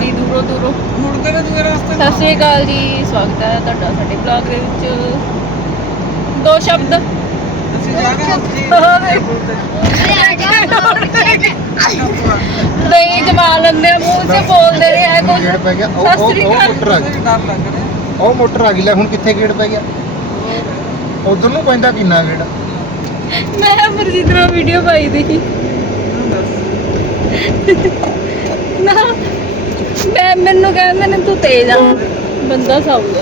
ਇੰਨੀ ਦੂਰੋਂ ਦੂਰੋਂ। ਮੁੜਦੇ ਨੇ ਦੂਏ ਰਸਤੇ ਸਤਿ ਸ਼੍ਰੀ ਅਕਾਲ ਜੀ ਸਵਾਗਤ ਹੈ ਤੁਹਾਡਾ ਸਾਡੇ ਬਲੌਗ ਦੇ ਵਿੱਚ। ਦੋ ਸ਼ਬਦ। ਅਸੀਂ ਜਾ ਕੇ ਉੱਥੇ ਨਹੀਂ ਜਮਾ ਲੈਂਦੇ ਆ, ਮੂੰਹ 'ਚ ਬੋਲਦੇ ਰਹੇ ਆ ਕੁਝ ਗੇੜ ਪੈ ਗਿਆ। ਉਹ ਸਤਿ ਉਹ ਸ਼੍ਰੀ ਉਹ ਅਕਾਲ। ਮੋਟਰ ਆ ਗਈ। ਡਰ ਲੱਗ ਰਿਹਾ। ਉਹ ਮੋਟਰ ਆ ਗਈ। ਲੈ ਹੁਣ ਕਿੱਥੇ ਗੇੜ ਪੈ ਗਿਆ? ਉਧਰ ਨੂੰ ਪੈਂਦਾ ਕਿੰਨਾ ਗੇੜ? ਮੈਂ ਅਮਰਜੀਤ ਨਾਲ ਵੀਡੀਓ ਪਾਈ ਦੀ ਨਾ ਮੈਂ ਮੈਨੂੰ ਕਹਿੰਦੇ ਨੇ ਤੂੰ ਤੇਜ਼ ਆ। ਬੰਦਾ ਸਾਊਗਾ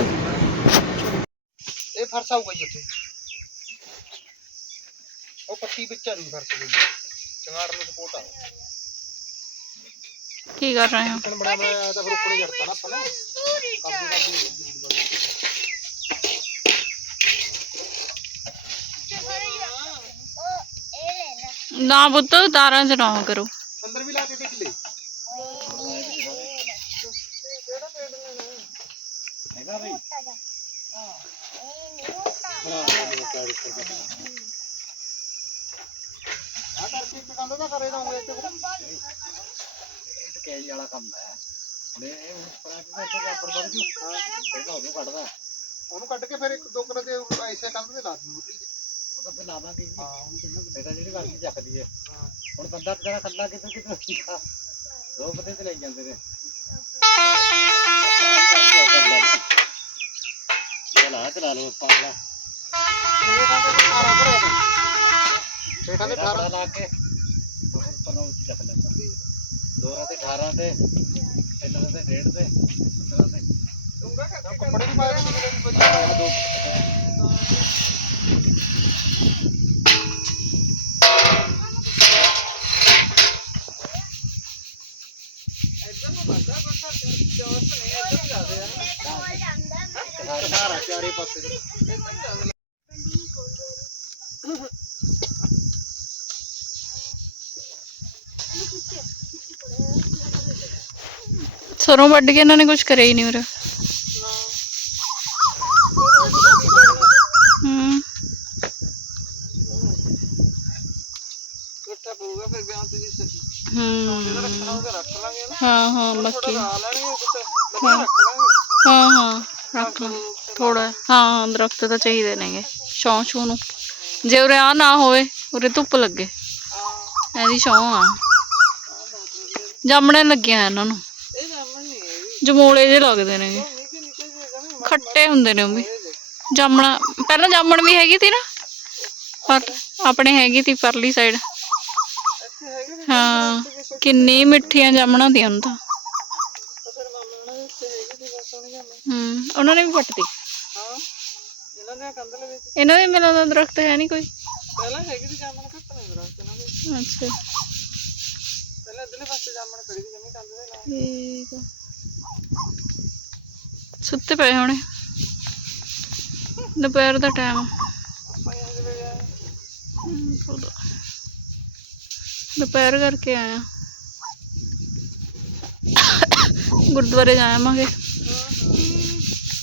ਇਹ ਫਰਸ ਆਊਗਾ ਜੀ ਉੱਥੇ। ਉਹ ਪੱਟੀ ਵਿੱਚ ਆ ਜੂ ਫਰਸ ਗਈ ਚੰਗਾੜ ਨੂੰ ਸਪੋਰਟ ਆ। ਕੀ ਕਰ ਰਹੇ ਹੋ? ਬੜਾ ਬੜਾ ਤਾਂ ਫਿਰ ਉੱਪਰ ਹੀ ਕਰਤਾ ਨਾ ਆਪਾਂ ਨੇ। ਕਾਬੂ ਕਾਬੂ ਜ਼ਰੂਰੀ ਗੱਲ ਹੈ। ਨਾ ਪੁੱਤ ਤਾਰਾਂ ਚ ਨਾ ਕਰੋ ਅੰਦਰ ਵੀ ਲਾ ਕੇ ਦੇਖ ਲੈ ਹੈਗਾ ਬਈ? ਆ ਕਰਕੇ ਇੱਕ ਕੰਮ ਤਾਂ ਕਰੇ ਦਊਂਗੇ ਇੱਥੇ ਇਹ ਕੈਈ ਵਾਲਾ ਕੰਮ ਹੈ। ਹੁਣ ਇਹ ਹੁਣ ਪਰਾਂਠੇ ਦਾ ਇੱਥੇ ਉੱਪਰ ਵੜ ਜੂ। ਇਹਦਾ ਉਹਨੂੰ ਕੱਢਦਾ। ਉਹਨੂੰ ਕੱਢ ਕੇ ਫਿਰ ਇੱਕ ਦੋ ਕਰੇ ਤੇ ਐਸੇ ਕੰਧ ਤੇ ਲਾ ਦੂੰ ਮੁੱਢੀ ਤੇ ਉਹ ਤਾਂ ਫਿਰ ਲਾਵਾਂਗੇ ਜੀ ਹਾਂ। ਹੁਣ ਕਿੰਨਾ ਇਹਦਾ ਜਿਹੜੀ ਵਰਗੀ ਚੱਕਦੀ ਹੈ। ਹੁਣ ਬੰਦਾ ਜਿਹੜਾ ਕੱਲਾ ਦੋ ਬੰਦੇ ਤੇ ਲਈ ਜਾਂਦੇ ਨੇ। ਚਲਾ ਚਲਾ ਲਓ ਪਾਲਾ ਸੇਠਾਂ ਦੇ 18 ਲਾ ਕੇ ਉੱਪਰ ਨੂੰ ਚੱਕ ਲੈਂਦਾ ਦੋ ਰਾਤੇ 18 ਤੇ ਤਿੰਨ ਤੇ ਡੇਢ ਤੇ 15 ਤੇ ਕੱਪੜੇ ਵੀ ਪਾਏ ਨੇ ਦੋ ਸਾਰਾ ਚਾਰੇ ਪਾਸੇ ਦੇ ਸਰੋਂ ਵੱਢ ਕੇ ਇਹਨਾਂ ਨੇ ਕੁਝ ਕਰਿਆ ਹੀ ਨਹੀਂ ਉਰੇ ਹੂੰ ਇਕੱਠਾ ਪਊਗਾ ਫਿਰ ਵਿਆਹ ਤੇ ਜੀ ਸਹੀ ਹੂੰ ਰੱਖਣਾ ਹੋਗਾ ਰੱਖ ਲਾਂਗੇ ਨਾ ਹਾਂ ਹਾਂ ਬਾਕੀ ਲਾ ਲੈਣਗੇ ਕੁਛ ਵਧੀਆ ਰੱਖ ਲਾਂਗੇ ਹਾਂ ਹਾਂ ਰੱਖ ਲਾ ਥੋੜਾ ਹਾਂ, ਦਰਖਤ ਤਾਂ ਚਾਹੀਦੇ ਨੇਗੇ। ਛਾਂ ਛੂ ਨੂੰ। ਜੇ ਉਰੇ ਆ ਨਾ ਹੋਵੇ, ਉਰੇ ਧੁੱਪ ਲੱਗੇ। ਇਹਦੀ ਛਾਂ ਆ। ਜਾਮਣੇ ਲੱਗੀਆਂ ਇਹਨਾਂ ਨੂੰ। ਜਮੋਲੇ ਜੇ ਲੱਗਦੇ ਨੇਗੇ। ਖੱਟੇ ਹੁੰਦੇ ਨੇ ਉਹ ਵੀ। ਜਾਮਣਾ, ਪਹਿਲਾਂ ਜਾਮਣ ਵੀ ਹੈਗੀ ਸੀ ਨਾ? ਪਰ ਆਪਣੇ ਹੈਗੀ ਤੀ ਪਰਲੀ ਸਾਈਡ ਹਾਂ, ਕਿੰਨੀ ਮਿੱਠੀਆਂ ਜਾਮਣਾਂ ਦੀਆਂ ਹੁਣ ਤਾਂ। ਉਹਨਾਂ ਹੂੰ, ਉਹਨਾਂ ਨੇ ਵੀ ਪੱਟਤੀ ਇਹਨਾਂ ਦੇ ਕੰਧ ਇਹਨਾਂ ਦੇ ਮਿਲਾਂ ਦਾ ਦਰਖਤ ਹੈ ਨਹੀਂ ਕੋਈ। ਪਹਿਲਾਂ ਹੈਗੀ ਸੀ ਜਾਮਣ ਘੱਟ ਨਹੀਂ ਬਰਾ ਇਹਨਾਂ ਦੇ। ਅੱਛਾ। ਪਹਿਲਾਂ ਇਧਰਲੇ ਪਾਸੇ ਜਾਮਣ ਖੜੀ ਸੀ ਜਮੀ ਕੰਧ ਦੇ ਨਾਲ। ਠੀਕ ਆ। ਸੁੱਤੇ ਪਏ ਹੋਣੇ। ਦੁਪਹਿਰ ਦਾ ਟਾਈਮ ਦੁਪਹਿਰ ਕਰਕੇ ਆਇਆ ਗੁਰਦੁਆਰੇ ਜਾਵਾਂਗੇ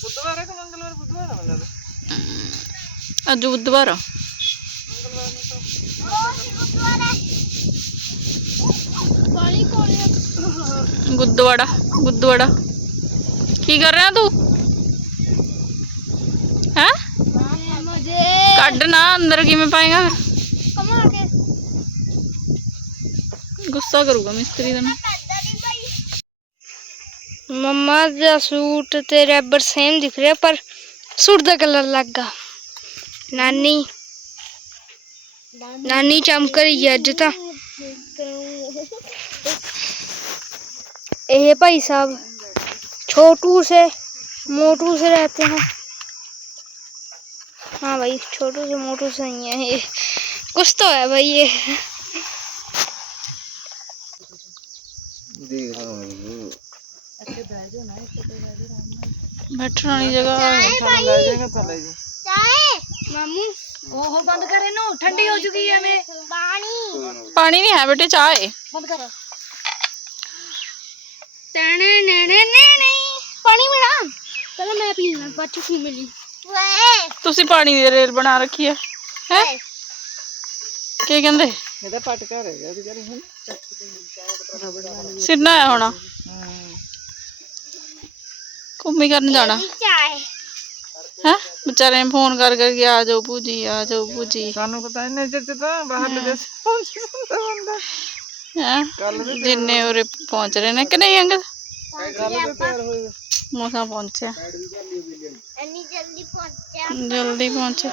ਬੁੱਧਵਾਰ ਹੈ ਕਿ ਮੰਗਲਵਾਰ ਬੁੱਧਵਾਰ ਆ ਮੈਨੂੰ ਲੱਗਦਾ ਅੱਜ ਬੁੱਧਵਾਰ ਆ ਮੰਗਲਵਾਰ ਨੂੰ ਤਾਂ ਗੁੱਦਵਾੜਾ ਗੁੱਦਵਾੜਾ ਕੀ ਕਰ ਰਿਹਾ ਤੂੰ ਹੈ ਕੱਢ ਨਾ ਅੰਦਰ ਕਿਵੇਂ ਪਾਏਗਾ ਫਿਰ ਗੁੱਸਾ ਕਰੂਗਾ ਮਿਸਤਰੀ ਤੈਨੂੰ ਮੰਮਾ ਦਾ ਸੂਟ ਤੇ ਰੈਬਰ ਸੇਮ ਦਿਖ ਰਿਹਾ ਪਰ नानी। नानी। चमकर रही है ये भाई साहब छोटू से मोटू से रहते हैं। हाँ भाई छोटू से मोटू से ही है ये। कुछ तो है भाई ये। बैठने वाली जगह ਸਾਨੂੰ ਲੈ ਜਾਏਗਾ ਤਾਂ ਲੈ ਜੀ मामू ਉਹ ਬੰਦ ਕਰ ਇਹਨੂੰ ਠੰਡੀ ਹੋ ਚੁੱਕੀ ਹੈ ਮੇਰੇ ਪਾਣੀ ਨਹੀਂ ਹੈ ਬੇਟੇ ਚਾਹ ਹੈ ਟਣੇ ਨਣੇ ਨਣੇ ਪਾਣੀ ਮੇਰਾ ਪਹਿਲਾਂ ਮੈਂ ਪੀਣਾ ਬਾਅਦ ਚ ਪੀ ਮਿਲੀ ਤੁਸੀਂ ਪਾਣੀ ਦੀ ਰੇਲ ਬਣਾ ਰੱਖੀ ਹੈ ਹੈ ਕੀ ਕਹਿੰਦੇ ਇਹਦਾ ਪਟਕਾ ਰਹਿ ਗਿਆ ਵਿਚਾਰੀ ਹੁਣ ਸਿਰਨਾ ਆਇਆ ਹੋਣਾ ਘੁੰਮੀ ਕਰਨ ਜਾਣਾ ਚਾਏ ਹੈ ਵਿਚਾਰੇ ਨੇ ਫੋਨ ਕਰ ਕਰ ਕੇ ਆ ਜਾਓ ਭੂਜੀ ਆ ਜਾਓ ਭੂਜੀ ਸਾਨੂੰ ਪਤਾ ਇੰਨੇ ਚਿਰ ਚ ਤਾਂ ਬਾਹਰਲੇ ਦੇਸ਼ ਪਹੁੰਚ ਜਾਂਦਾ ਬੰਦਾ ਹੈ ਜਿੰਨੇ ਉਰੇ ਪਹੁੰਚ ਰਹੇ ਨੇ ਕਿ ਨਹੀਂ ਅੰਗਦ ਗੱਲ ਤੇ ਤਿਆਰ ਹੋਏ ਮੋਸਾ ਪਹੁੰਚਿਆ ਇੰਨੀ ਜਲਦੀ ਪਹੁੰਚਿਆ ਜਲਦੀ ਪਹੁੰਚੇ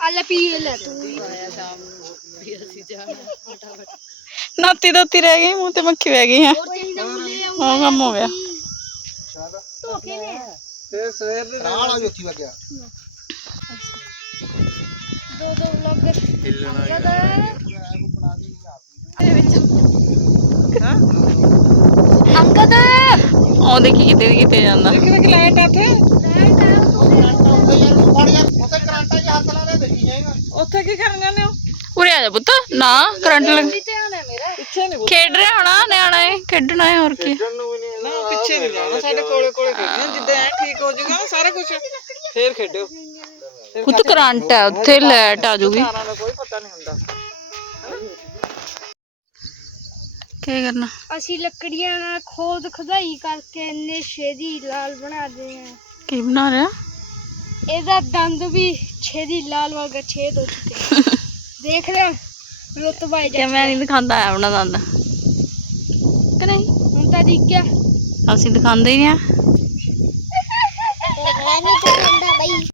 ਆਲੇ ਪੀ ਲੈ ਤੂੰ ਨਾਤੀ ਦੋਤੀ ਰਹਿ ਗਈ ਮੂੰਹ ਤੇ ਮੱਖੀ ਬਹਿ ਗਈ ਹੈ ਉਹ ਕੰਮ ਹੋ ਗਿਆ ਤੇ ਸਵੇਰ ਦੇ ਨਾਲ ਆ ਜੋਤੀ ਲੱਗਿਆ ਦੋ ਦੋ ਵਲੌਗ ਅੰਗਦ! ਉਹ ਦੇਖੀ ਕਿਤੇ ਦੀ ਕਿਤੇ ਜਾਂਦਾ। ਕਿਹਦੇ ਕਿ ਲਾਈਟ ਆ ਉੱਥੇ। ਫੜ ਯਾਰ ਉੱਥੇ ਕਰਾਂਟਾ 'ਚ ਹੱਥ ਲਾ ਲੈ ਦੇਖੀ ਜਾਏਗਾ। ਉੱਥੇ ਕੀ ਕਰਨ ਜਾਂਦੇ ਹੋ? ਉਰੇ ਆ ਜਾ ਪੁੱਤ। ਨਾ ਕਰੰਟ ਲੱਗ ਧਿਆਨ ਹੈ ਮੇਰਾ। ਪਿੱਛੇ ਨਹੀਂ ਖੇਡ ਰਿਹਾ ਹੋਣਾ ਨਿਆਣਾ ਖੇਡਣਾ ਹੈ ਹੋਰ ਕੀ? ਨਾ ਪਿੱਛੇ ਨਹੀਂ ਜਾਣਾ ਸਾਡੇ ਕੋਲੇ ਕੋਲੇ ਖੇਡਣਾ ਜਿੱਦਾਂ ਐ ਠੀਕ ਹੋ ਜਾਊਗਾ ਨਾ ਸਾਰਾ ਕੁਝ ਫੇਰ ਖੇਡੋ। ਪੁੱਤ ਕਰੰਟ ਹੈ ਉੱਥੇ ਲਾਈਟ ਆ ਜੂਗੀ। ਤਾਰਾਂ ਦਾ ਕੋਈ ਪਤਾ ਨਹੀਂ ਹੁੰਦਾ। ਕੀ ਕਰਨਾ? ਅਸੀਂ ਲੱਕੜੀਆਂ ਨਾਲ ਖੋਦ ਖਦਾਈ ਕਰਕੇ ਇੰਨੇ ਛੇਦੀ ਲਾਲ ਬਣਾਦੇ ਆ ਕੀ ਬਣਾ ਰਿਹਾ? ਇਹਦਾ ਦੰਦ ਵੀ ਛੇਦੀ ਲਾਲ ਵਰਗਾ ਛੇਦ ਹੋ ਚੁੱਕੇ ਦੇਖ ਰਿਹਾ ਰੁਤਬਾ ਕਿ ਮੈਂ ਨਹੀਂ ਦਿਖਾਉਂਦਾ ਆ ਆਪਣਾ ਦੰਦ। ਕਿ ਨਹੀਂ? ਹੁਣ ਤਾਂ ਦਿਖ ਗਿਆ ਅਸੀਂ ਦਿਖਾਉਂਦੇ ਹੀ ਆ। ਮੈਂ ਨਹੀਂ ਦਿਖਾਉਂਦਾ ਬਈ।